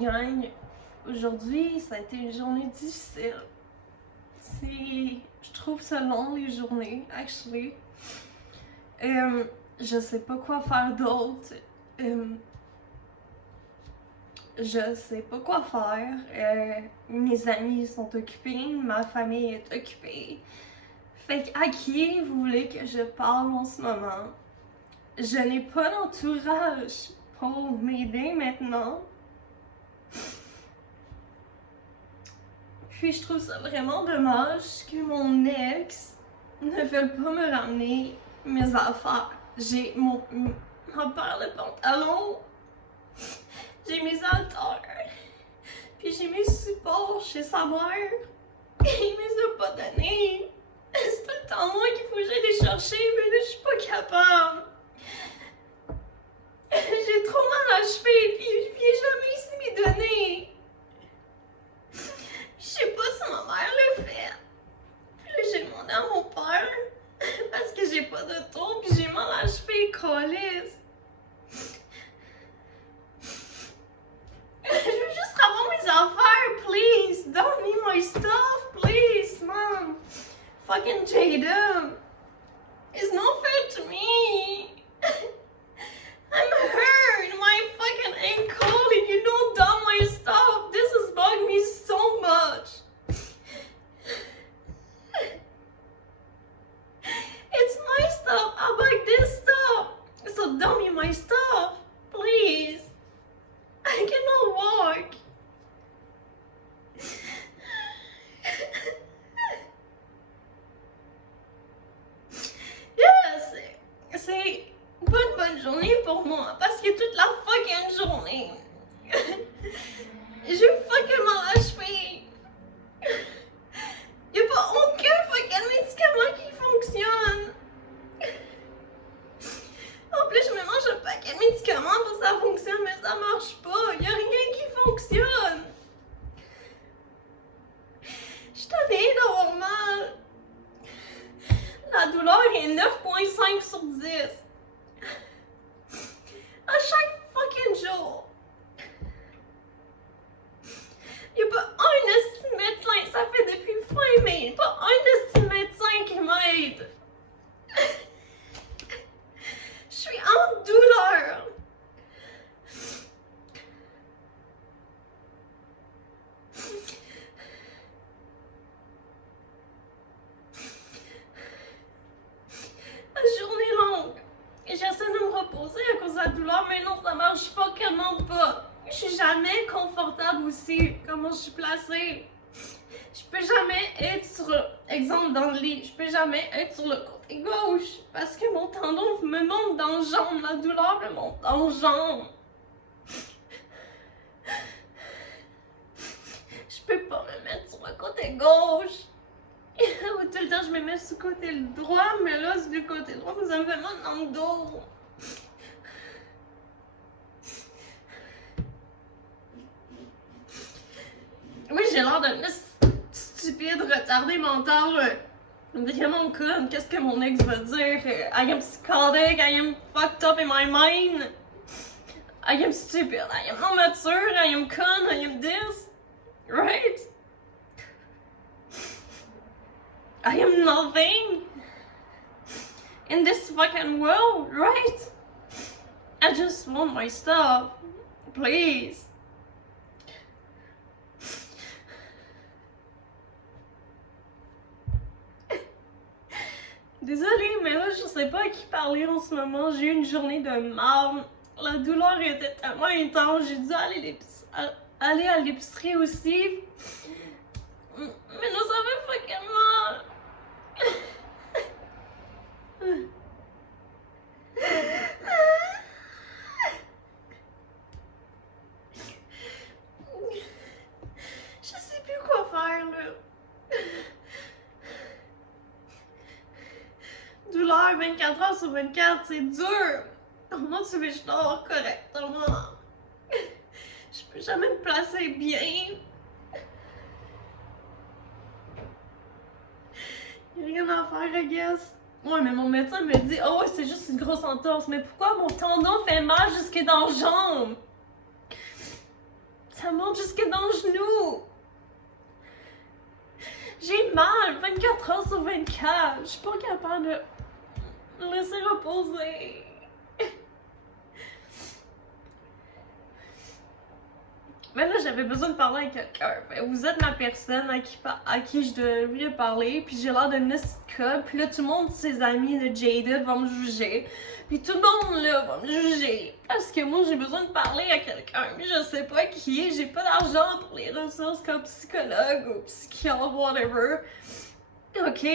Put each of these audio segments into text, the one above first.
gang? Aujourd'hui, ça a été une journée difficile. Je trouve ça long, les journées, actually. Je sais pas quoi faire d'autre. Je sais pas quoi faire. Mes amis sont occupés, ma famille est occupée. Fait qu'à qui vous voulez que je parle en ce moment? Je n'ai pas d'entourage pour m'aider maintenant. Puis je trouve ça vraiment dommage que mon ex ne veuille pas me ramener mes affaires. J'ai ma paire de pantalons, j'ai mes haltères, puis j'ai mes supports chez sa mère. Il me les a pas donnés. C'est tout le temps moi qu'il faut que j'aille les chercher, mais là je suis pas capable. J'ai trop mal à la cheville, puis il est jamais ici m'y donner. Je sais pas si ma mère le fait. Puis là, j'ai demandé à mon père, parce que j'ai pas de tour, puis j'ai mal à la cheville, câlisse. Je veux juste avoir mes affaires, please. Don't need my stuff, please, mom. Fucking Jada. It's not fair to me. I'm hurt. My fucking ankle. And you don't dump my stuff. This has bugged me so much. It's my stuff. I like this stuff. So dump me my stuff, please. I cannot walk. Yes, c'est pas une bonne journée pour moi parce que toute la fucking journée, j'ai fucking mal à la cheville. Y'a pas aucun fucking médicament qui fonctionne. En plus, je me mange un paquet de médicaments pour que ça fonctionne, mais ça marche pas. Y'a rien qui fonctionne. Je suis tannée d'avoir mal. La douleur est 9.5 sur 10. À chaque fucking jour. Y'a pas un esti médecin, ça fait depuis fin mai, pas un esti médecin qui m'aide. Je suis en douleur. La journée est longue. Et j'essaie de me reposer à cause de la douleur, mais non, ça marche fucking pas. Je suis jamais confortable aussi, comment je suis placée. Je peux jamais être sur, exemple dans le lit, je peux jamais être sur le côté gauche parce que mon tendon me monte dans la jambe, la douleur me monte dans la jambe. Je peux pas me mettre sur le côté gauche. Tout le temps je me mets sur le côté droit, mais là sur le côté droit, ça me fait mal dans le dos. Oui, j'ai l'air d'un stupide, retardé mental. Vraiment con. Qu'est-ce que mon ex va dire? I am psychotic, I am fucked up in my mind. I am stupid, I am not mature, I am con, I am this. Right? I am nothing in this fucking world, right? I just want my stuff. Please. Désolée, mais là, je sais pas à qui parler en ce moment. J'ai eu une journée de marde. La douleur était tellement intense. J'ai dû aller à l'épicerie aussi. Mais là, ça fait fucking mal. Je sais plus quoi faire, là. Douleur 24 heures sur 24, c'est dur. Comment tu veux que je dors correctement? Je peux jamais me placer bien. Y'a rien à faire, I guess. Ouais, mais mon médecin me dit, oh ouais, c'est juste une grosse entorse. Mais pourquoi mon tendon fait mal jusque dans la jambe? Ça monte jusque dans le genou. J'ai mal 24 heures sur 24. Je suis pas capable de me laisser reposer. Mais là, j'avais besoin de parler à quelqu'un. Vous êtes ma personne à qui je devais parler, puis j'ai l'air de Nesca, puis là, tout le monde, ses amis de Jada, vont me juger. Puis tout le monde, là, va me juger. Parce que moi, j'ai besoin de parler à quelqu'un, mais je sais pas qui est. J'ai pas d'argent pour les ressources comme psychologue ou psychiatre, whatever. OK?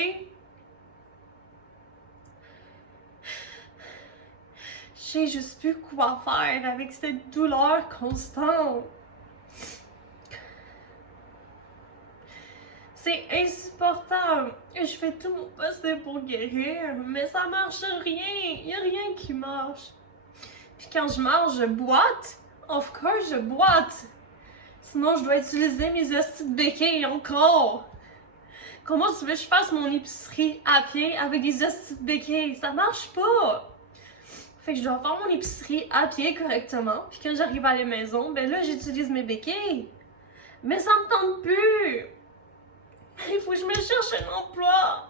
Je sais juste plus quoi faire avec cette douleur constante. C'est insupportable. Je fais tout mon possible pour guérir, mais ça marche rien. Y a rien qui marche. Puis quand je marche, je boite. Of course, je boite. Sinon, je dois utiliser mes hosties de béquilles encore. Comment tu veux que je fasse mon épicerie à pied avec des hosties de béquilles? Ça marche pas. Fait que je dois faire mon épicerie à pied correctement. Puis quand j'arrive à la maison, ben là, j'utilise mes béquilles. Mais ça me tente plus. Il faut que je me cherche un emploi.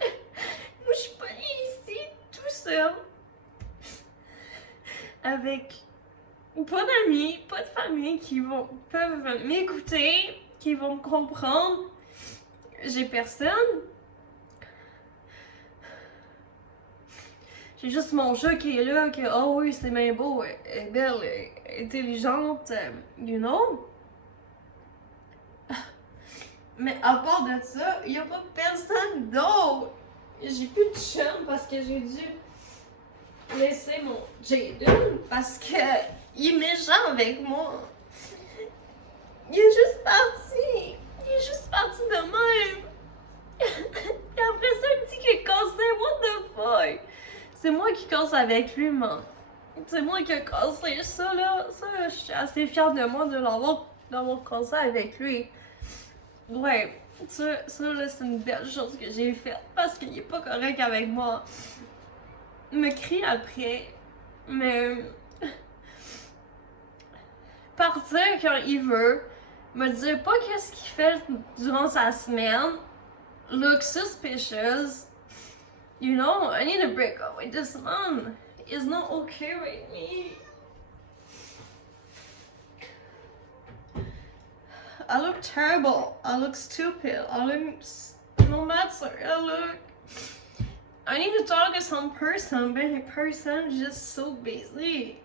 Moi, je suis pas ici tout seul. Avec pas d'amis, pas de famille qui peuvent m'écouter, qui vont me comprendre. J'ai personne. J'ai juste mon chat qui est là, que oh oui, c'est bien beau, elle est belle, elle est intelligente, you know? Mais à part de ça, il n'y a pas personne d'autre. J'ai plus de chum parce que j'ai dû laisser mon Jaden parce que il est méchant avec moi. Il est juste parti. Il est juste parti de même. Et après ça, il me dit qu'il est cassé. What the fuck? C'est moi qui casse avec lui, man. C'est moi qui ai cassé ça, là. Ça, je suis assez fière de moi de l'avoir cassé avec lui. Ouais, ça là, c'est une belle chose que j'ai faite parce qu'il est pas correct avec moi. Il me crie après, mais partir quand il veut, me dire pas qu'est-ce qu'il fait durant sa semaine, look suspicious. You know, I need to break up with this man. He's not okay with me. I look terrible. I look stupid. I look no matter. I need to talk to some person, but the person is just so busy.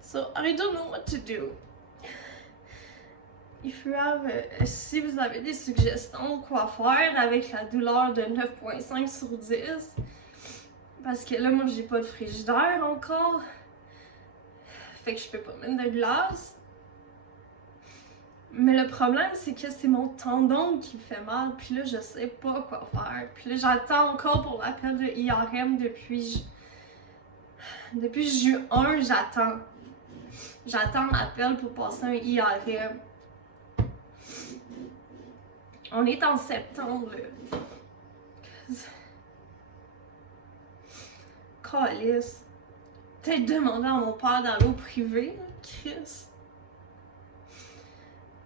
So I don't know what to do. If you have, si vous avez des suggestions quoi faire avec la douleur de 9.5 sur 10, parce que là, moi, j'ai pas de frigidaire encore, fait que je peux pas mettre de glace. Mais le problème, c'est que c'est mon tendon qui me fait mal, puis là, je sais pas quoi faire. Puis là, j'attends encore pour l'appel de IRM depuis juin, j'attends. J'attends l'appel pour passer un IRM. On est en septembre, là. Calice. Peut-être demander à mon père d'aller au privé, là, Chris.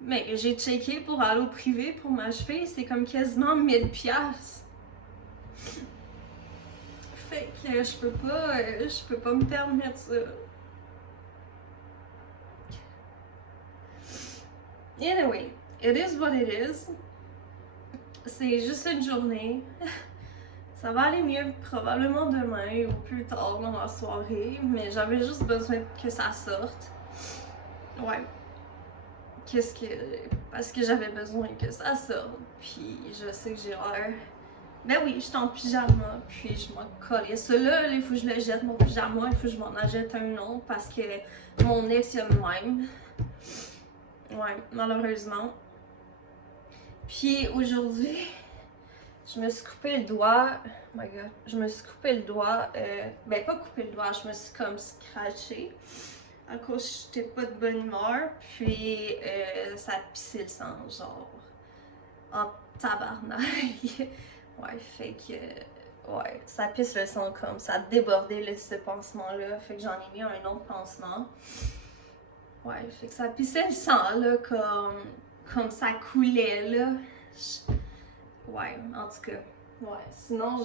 Mais j'ai checké pour aller au privé pour m'achever, c'est comme quasiment 1000$. Fait que je peux pas me permettre ça. Anyway, it is what it is. C'est juste une journée. Ça va aller mieux probablement demain ou plus tard dans la soirée, mais j'avais juste besoin que ça sorte. Ouais. Parce que j'avais besoin que ça sorte, puis je sais que j'ai l'air... Ben oui, je suis en pyjama, puis je m'en collais. Celui-là, il faut que je le jette, mon pyjama, il faut que je m'en achète un autre, parce que mon ex, il a le même. Ouais, malheureusement. Puis aujourd'hui, je me suis coupé le doigt. Oh my god. Je me suis coupé le doigt. Ben, pas coupé le doigt, je me suis comme scratché. À cause j'étais pas de bonne humeur. Puis ça pissait le sang, genre. En tabarnak. Ouais, fait que. Ouais, ça pisse le sang comme. Ça a débordé ce pansement-là. Fait que j'en ai mis un autre pansement. Ouais, fait que ça pissait le sang, là, comme ça coulait, là. Ouais, en tout cas. Ouais, sinon,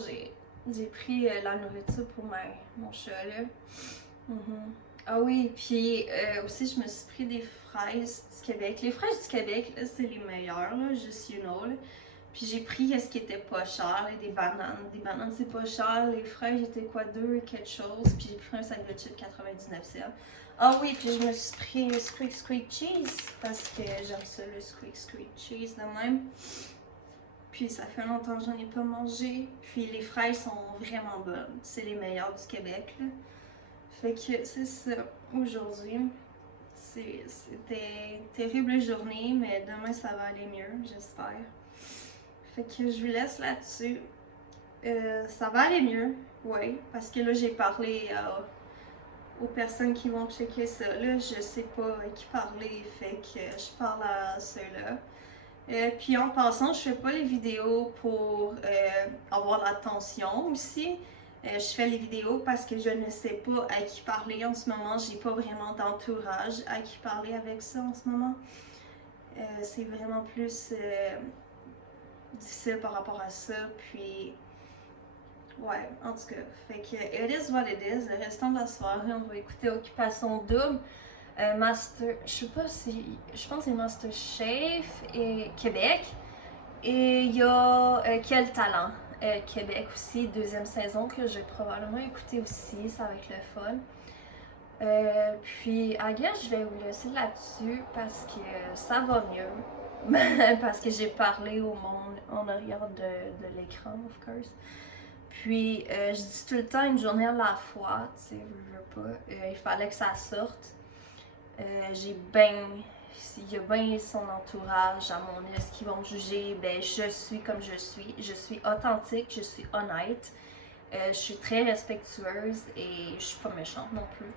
j'ai pris la nourriture pour mon chat, là. Ah oui, puis aussi, je me suis pris des fraises du Québec. Les fraises du Québec, là, c'est les meilleures, là, just you know, là. Puis j'ai pris ce qui était pas cher, là, des bananes. Des bananes, c'est pas cher. Les fraises, j'étais quoi, 2 quelque chose. Puis j'ai pris un sandwich de 99 cents. Ah oui, puis je me suis pris squeak cheese parce que j'aime ça, le squeak cheese de même. Puis ça fait longtemps que j'en ai pas mangé. Puis les fraises sont vraiment bonnes. C'est les meilleures du Québec, là. Fait que c'est ça, aujourd'hui. C'était une terrible journée, mais demain ça va aller mieux, j'espère. Fait que je vous laisse là-dessus. Ça va aller mieux, oui, parce que là j'ai parlé aux personnes qui vont checker ça. Là, je sais pas à qui parler, fait que je parle à ceux-là. Puis en passant, je fais pas les vidéos pour avoir l'attention aussi. Je fais les vidéos parce que je ne sais pas à qui parler en ce moment. J'ai pas vraiment d'entourage à qui parler avec ça en ce moment. C'est vraiment plus difficile par rapport à ça. Puis, ouais, en tout cas. Fait que, it is what it is. Le restant de la soirée, on va écouter Occupation Double. Je sais pas si. Je pense que c'est Master Chef et Québec. Et il y a Quel Talent Québec aussi, deuxième saison que je vais probablement écouter aussi, ça va être le fun. Puis, I guess, je vais vous laisser là-dessus parce que ça va mieux. Parce que j'ai parlé au monde en arrière de l'écran, of course. Puis, je dis tout le temps une journée à la fois, tu sais, je veux pas. Il fallait que ça sorte. Il y a bien son entourage à mon est qui vont me juger. Ben, je suis comme je suis authentique, je suis honnête, je suis très respectueuse et je suis pas méchante non plus.